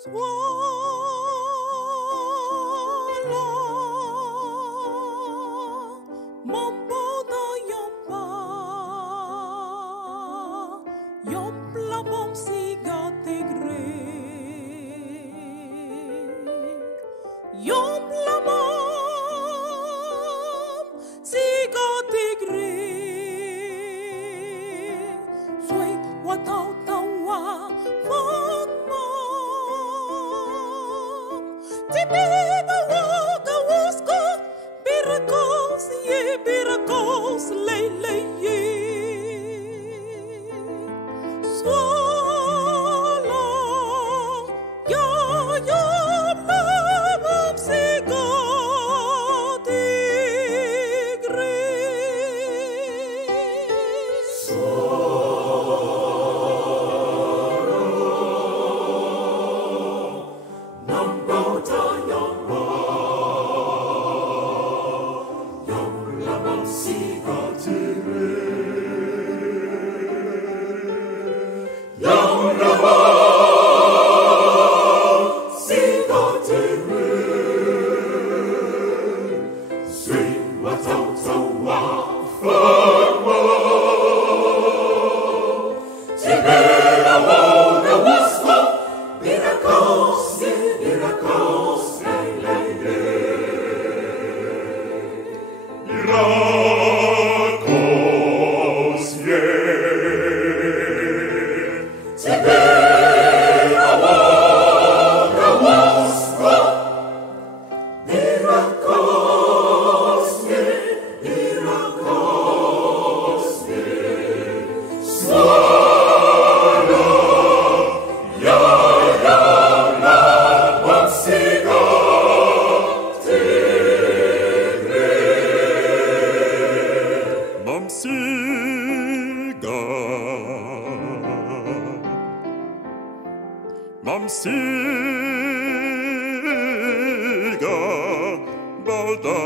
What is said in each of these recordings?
Soala, mon baoda yamba, yambla mon siiga teegre, yambla mon siiga teegre, soy watautawa fãag. Bēeba, waoga, wusgo, kaos, yele, Soala, yamda, maam, siiga, teegre. Maam siiga, baoda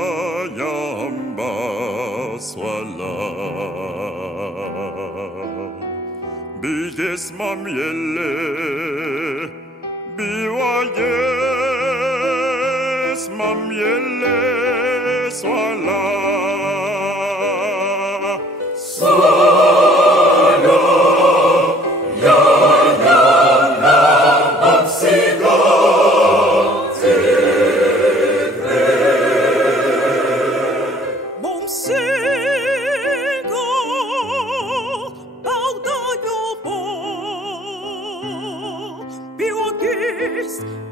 yamba Soala. Bides maam yele, biwayes maam yele Soala.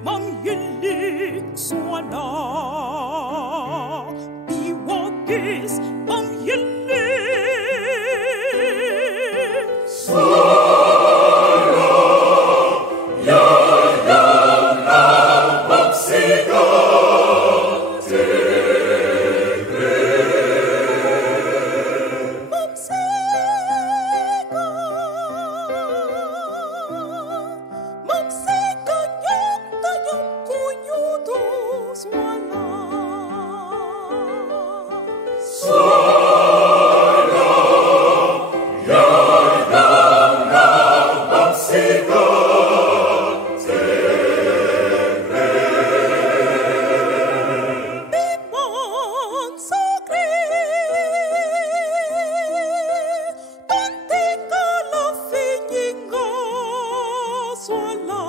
Maam yele Soala, biwagis maam yele Soala, yamda, maam, siiga, teegre. Maam siiga, maam siiga, yúndu, Soala. Soala, yamba, maam, siiga, teegre. Bimon sacré, tantinga la fininga, Soala.